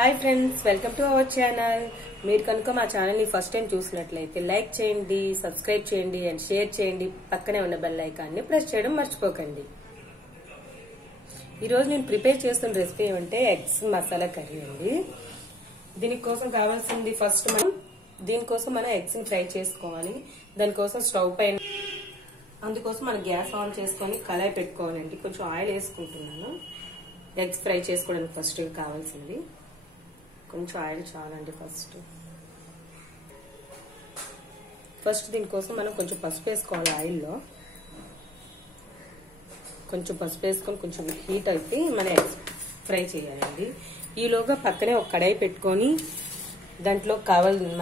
Hi friends, welcome to our channel. మీరు కనుక మా ఛానల్ని ఫస్ట్ టైం చూసినట్లయితే లైక్ చేయండి, సబ్స్క్రైబ్ చేయండి అండ్ షేర్ చేయండి. పక్కనే ఉన్న బెల్ ఐకాన్ని ప్రెస్ చేయడం మర్చిపోకండి. ఈరోజు నేను ప్రిపేర్ చేస్తున్న రెసిపీ ఏమంటే ఎగ్స్ మసాలా కర్రీ అండి. దీనికోసం కావాల్సింది ఫస్ట్ దీనికోసం మనం ఎగ్స్ ని ఫ్రై చేసుకోవాలి. దానికోసం స్టవ్ పైన అందుకోసం మనం గ్యాస్ ఆన్ చేసుకొని కళాయి పెట్టుకోవాలండి. కొంచెం ఆయిల్ వేసుకుంటున్నాను. ఎగ్స్ ఫ్రై చేసుకోవడానికి ఫస్ట్ కావాల్సింది కొంచెం ఆయిల్ చాలండి. ఫస్ట్ దీనికోసం మనం కొంచెం పసుపు వేసుకోవాలి. ఆయిల్లో కొంచెం పసుపు వేసుకొని కొంచెం హీట్ అయితే మన ఎగ్స్ ఫ్రై చేయాలండి. ఈలోగా పక్కనే ఒక కడాయి పెట్టుకొని దాంట్లో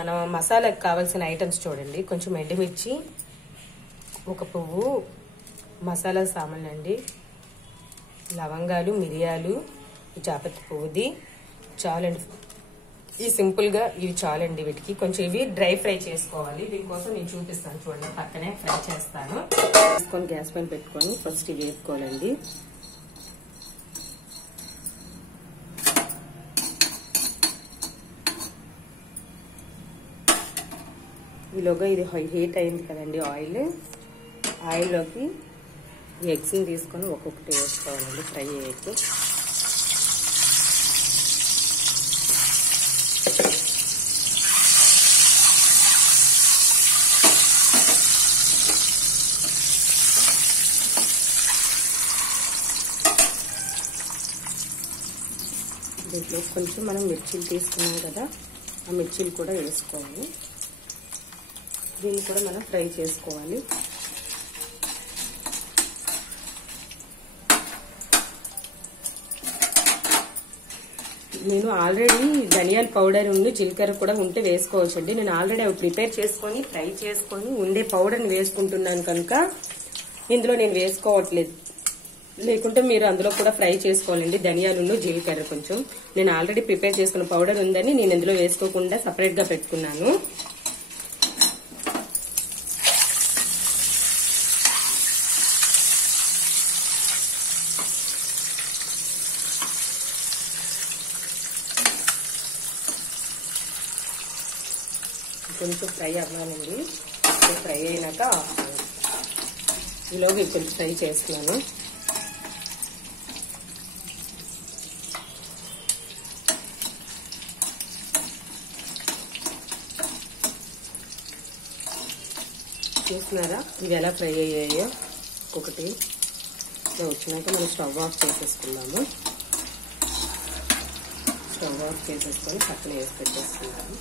మన మసాలాకి కావాల్సిన ఐటమ్స్ చూడండి. కొంచెం ఎండుమిర్చి, ఒక పువ్వు, మసాలా సామాన్లు అండి, లవంగాలు, మిరియాలు, జాపత్రి పువ్వుది చాలండి. ఈ సింపుల్ గా ఇవి చాలండి. వీటికి కొంచెం ఇవి డ్రై ఫ్రై చేసుకోవాలి. దీనికోసం నేను చూపిస్తాను చూడండి. పక్కనే ఫ్రై చేస్తాను. తీసుకొని గ్యాస్ పైన పెట్టుకొని ఫస్ట్ ఇవి వేపుకోవాలండి. ఈలోగా ఇది హీట్ అయింది కదండి ఆయిల్లోకి ఈ ఎగ్స్ ని తీసుకొని ఒక్కొక్కటి వేసుకోవాలండి ఫ్రై అయ్యేది. దీంట్లో కొంచెం మనం మిర్చీలు తీసుకున్నాం కదా, ఆ మిర్చీలు కూడా వేసుకోవాలి. దీన్ని కూడా మనం ఫ్రై చేసుకోవాలి. నేను ఆల్రెడీ ధనియాల పౌడర్ ఉండి జీలకర్ర కూడా ఉంటే వేసుకోవచ్చండి. నేను ఆల్రెడీ అవి ప్రిపేర్ చేసుకొని ఫ్రై చేసుకొని ఉండే పౌడర్ని వేసుకుంటున్నాను కనుక ఇందులో నేను వేసుకోవట్లేదు. లేకుంటే మీరు అందులో కూడా ఫ్రై చేసుకోవాలండి. ధనియాలు, జీలకర్ర కొంచెం నేను ఆల్రెడీ ప్రిపేర్ చేసుకున్న పౌడర్ ఉందని నేను ఇందులో వేసుకోకుండా సపరేట్ గా పెట్టుకున్నాను. కొంచెం ఫ్రై అవ్వాలండి. ఫ్రై అయినాక ఈలోగా కొంచెం ఫ్రై చేస్తున్నాను. చూస్తున్నారా ఇవి ఎలా ఫ్రై అయ్యాయో. ఒకటి వచ్చినాక మనం స్టవ్ ఆఫ్ చేసేసుకుందాము. స్టవ్ ఆఫ్ చేసేసుకొని పక్కన వేసి పెట్టేసుకుందాము.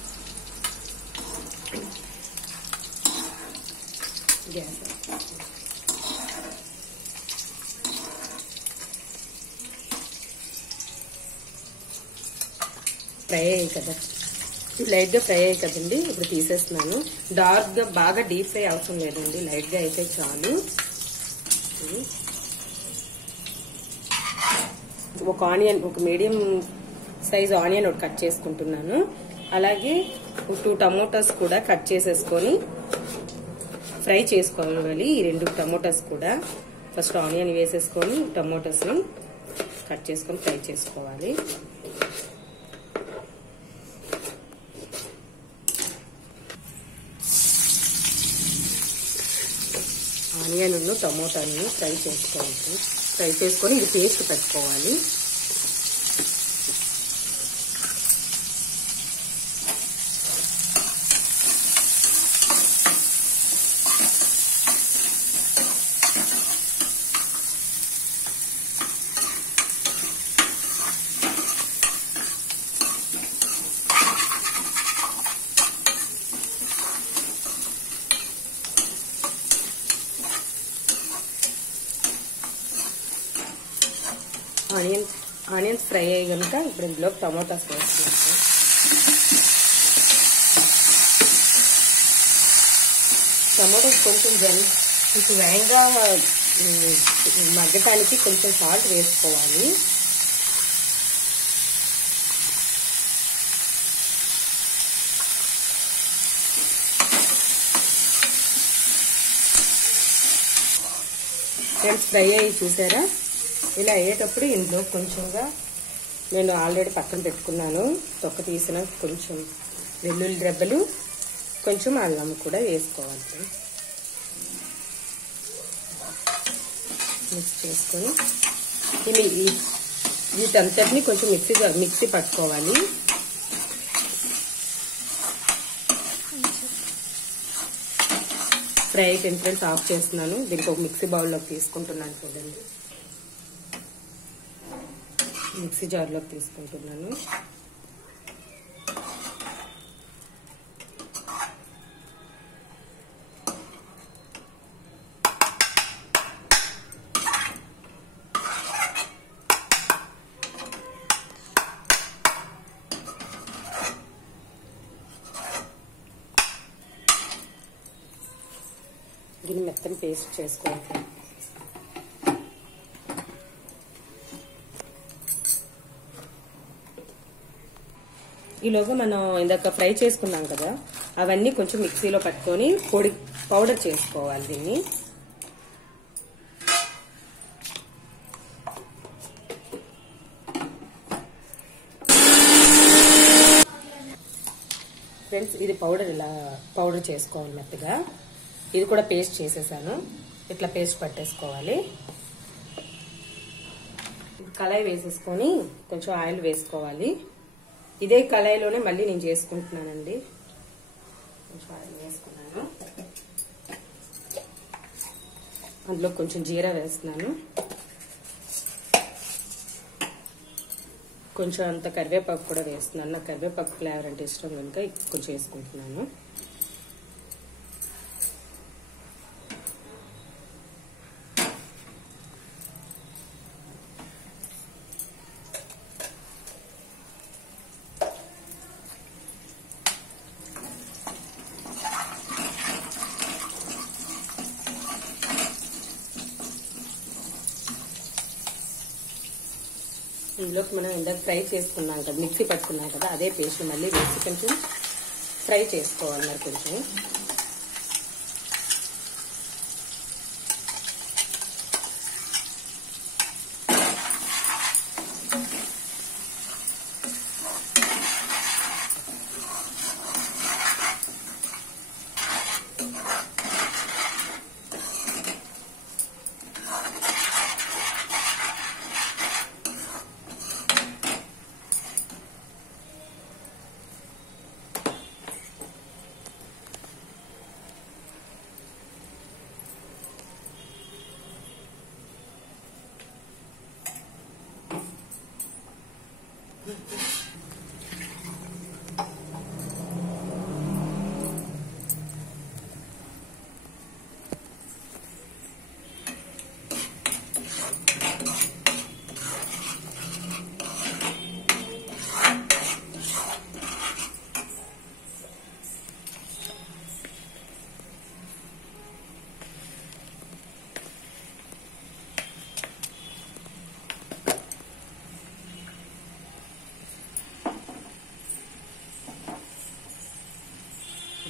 గ్యాస్ ఫ్రై అయ్యాయి కదా, లైట్ గా ఫ్రై అయ్యాయి కదండి. ఇప్పుడు తీసేస్తున్నాను. డార్క్ గా బాగా డీప్ ఫ్రై అవసరం లేదండి, లైట్ గా అయితే చాలు. ఒక ఆనియన్, ఒక మీడియం సైజ్ ఆనియన్ ఒకటి కట్ చేసుకుంటున్నాను. అలాగే 2 టమోటాస్ కూడా కట్ చేసేసుకొని ఫ్రై చేసుకోవాలి. ఈ 2 టమోటాస్ కూడా ఫస్ట్ ఆనియన్ వేసేసుకొని టమోటాస్ ని కట్ చేసుకొని ఫ్రై చేసుకోవాలి. ఆనియన్ టమోటాని ఫ్రై చేసుకోవాలి. ఫ్రై చేసుకొని ఇది పేస్ట్ పెట్టుకోవాలి. ఆనియన్స్ ఫ్రై అయ్యి కనుక ఇప్పుడు ఇందులో టమోటాస్ వేస్తున్నాను. టమోటాస్ కొంచెం వేగంగా మగ్గటానికి కొంచెం సాల్ట్ వేసుకోవాలి. ఫ్రెండ్స్, ఫ్రై అయ్యి చూసారా? ఇలా అయ్యేటప్పుడు ఇందులో కొంచెంగా నేను ఆల్రెడీ పక్కన పెట్టుకున్నాను. తొక్క తీసిన కొంచెం వెల్లుల్లి రెబ్బలు, కొంచెం అల్లం కూడా వేసుకోవాలి. మిక్స్ చేసుకొని వీటంతటిని కొంచెం మిక్సీ పట్టుకోవాలి. ఫ్రై అయిపోయిన ఫ్రెండ్స్ ఆఫ్ చేస్తున్నాను. దీనికి ఒక మిక్సీ బౌల్లోకి తీసుకుంటున్నాను. చూడండి, మిక్సీ జార్లోకి తీసుకుంటున్నాను. దీన్ని మెత్తని పేస్ట్ చేసుకోవాలి. ఈలోగా మనం ఇందాక ఫ్రై చేసుకున్నాం కదా, అవన్నీ కొంచెం మిక్సీలో పట్టుకొని పౌడర్ చేసుకోవాలి. దీన్ని ఫ్రెండ్స్, ఇది ఇలా పౌడర్ చేసుకోవాలి మెత్తగా. ఇది కూడా పేస్ట్ చేసేసాను. ఇట్లా పేస్ట్ పట్టేసుకోవాలి. కళాయి వేసేసుకొని కొంచెం ఆయిల్ వేసుకోవాలి. ఇదే కళాయిలోనే మళ్ళీ నేను చేసుకుంటున్నానండి. కొంచెం ఆయిల్ వేసుకున్నాను. అందులో కొంచెం జీరా వేస్తున్నాను. కొంచెం అంత కరివేపాకు కూడా వేస్తున్నాను. నాకు కరివేపాకు ఫ్లేవర్ అంటే ఇష్టం కనుక కొంచెం వేసుకుంటున్నాను. ఇందులోకి మనం ఇందాక ఫ్రై చేసుకున్నాం కదా, మిక్సీ పట్టుకున్నాం కదా, అదే పేస్ట్ మళ్ళీ వేసి కొంచెం ఫ్రై చేసుకోవాలి. మరి కొంచెం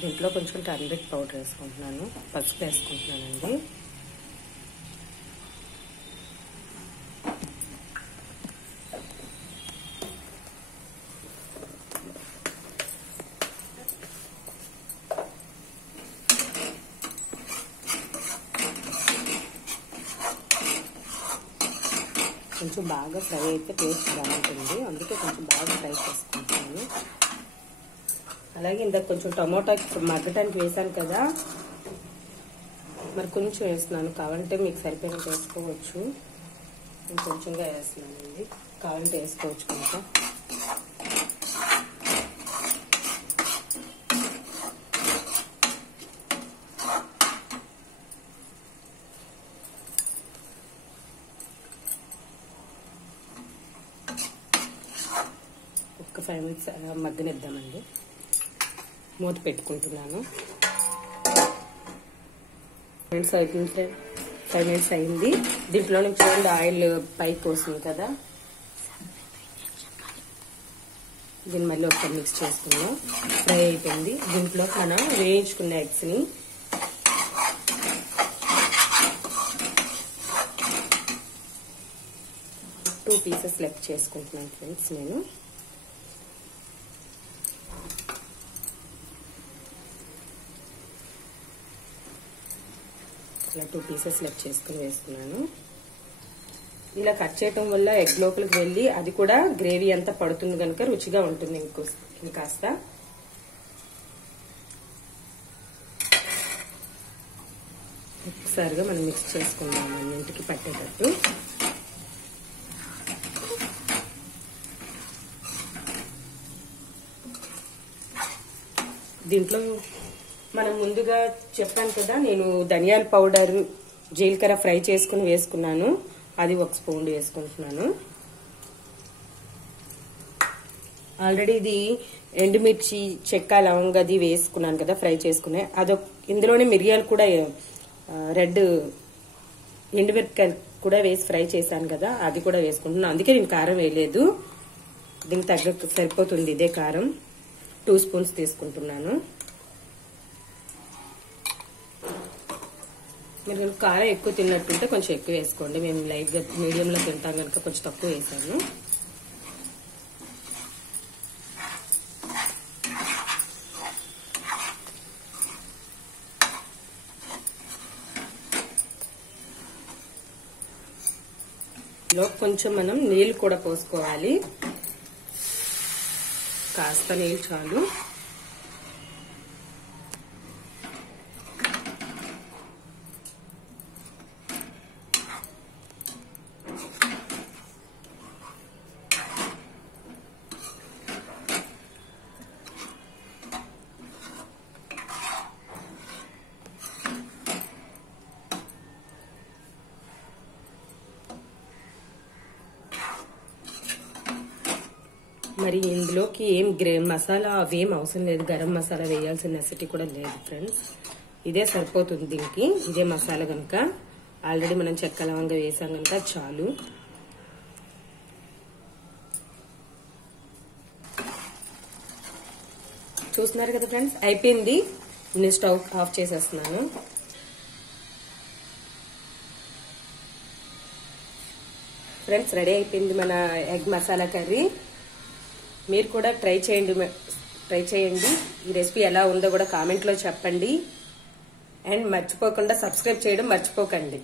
దీంట్లో కొంచెం టర్మరిక్ పౌడర్ వేసుకుంటున్నాను, పసుపు వేసుకుంటున్నానండి. కొంచెం బాగా ఫ్రై అయితే టేస్ట్ బాగుంటుంది, అందుకే కొంచెం బాగా ఫ్రై చేసుకుంటున్నాను. అలాగే ఇందాక కొంచెం టమోటా మగ్గటానికి వేసాను కదా, మరి కొంచెం వేస్తున్నాను. కావాలంటే మీకు సరిపోయినంత వేసుకోవచ్చు. నేను కొంచెంగా వేస్తున్నానండి, కావాలంటే వేసుకోవచ్చు కొంచెం. ఒక 5 minutes మగ్గనిద్దామండి. మూత పెట్టుకుంటున్నాను. 5 minutes అయింది. దీంట్లో నుంచి చూడండి ఆయిల్ పైకి వస్తుంది కదా, దీన్ని మళ్ళీ ఒకసారి మిక్స్ చేసుకుందాం. ఫ్రై అయిపోయింది. దీంట్లో మనం వేయించుకున్న ఎగ్స్ని టూ పీసెస్ లెఫ్ట్ చేసుకుంటున్నాను ఫ్రెండ్స్ నేను. ఇలా 2 పీసెస్ లెఫ్ట్ చేసుకుని వేస్తున్నాను. ఇలా కట్ చేయటం వల్ల ఎగ్ లోపలికి వెళ్ళి అది కూడా గ్రేవీ అంతా పడుతుంది కనుక రుచిగా ఉంటుంది ఇంకాస్త. ఒకసారిగా మనం మిక్స్ చేసుకుందాం అన్నింటికి పట్టేటట్టు. దీంట్లో మనం ముందుగా చెప్పాను కదా, నేను ధనియాల పౌడర్ జీలకర్ర ఫ్రై చేసుకుని వేసుకున్నాను, అది 1 స్పూన్ వేసుకుంటున్నాను. ఆల్రెడీ ఇది ఎండుమిర్చి చెక్క లవంగది వేసుకున్నాను కదా ఫ్రై చేసుకునే, ఇందులోనే మిరియాలు కూడా రెడ్ ఎండుమిరపకాయలు కూడా వేసి ఫ్రై చేశాను కదా, అది కూడా వేసుకుంటున్నాను. అందుకే నేను కారం వేయలేదు, దీనికి తగ్గ సరిపోతుంది ఇదే కారం. 2 స్పూన్స్ తీసుకుంటున్నాను. మీరు కారం ఎక్కువ తిన్నట్టుంటే కొంచెం ఎక్కువ వేసుకోండి. మేము లైట్గా మీడియంలో తింటాం కనుక కొంచెం తక్కువ వేసాను. లో కొంచెం మనం నీళ్ళు కూడా పోసుకోవాలి, కాస్త నీళ్ళు చాలు. మరి ఇందులోకి ఏం మసాలా అవేం అవసరం లేదు, గరం మసాలా వేయాల్సిన నెసిటీ కూడా లేదు ఫ్రెండ్స్. ఇదే సరిపోతుంది దీనికి, ఇదే మసాలా కనుక. ఆల్రెడీ మనం చెక్క లవంగా వేసాం కనుక చాలు. చూస్తున్నారు కదా ఫ్రెండ్స్, అయిపోయింది. నేను స్టవ్ ఆఫ్ చేసేస్తున్నాను. ఫ్రెండ్స్ రెడీ అయిపోయింది మన ఎగ్ మసాలా కర్రీ. మీరు కూడా ట్రై చేయండి. ఈ రెసిపీ ఎలా ఉందో కూడా కామెంట్లో చెప్పండి. అండ్ మర్చిపోకుండా సబ్స్క్రైబ్ చేయడం మర్చిపోకండి.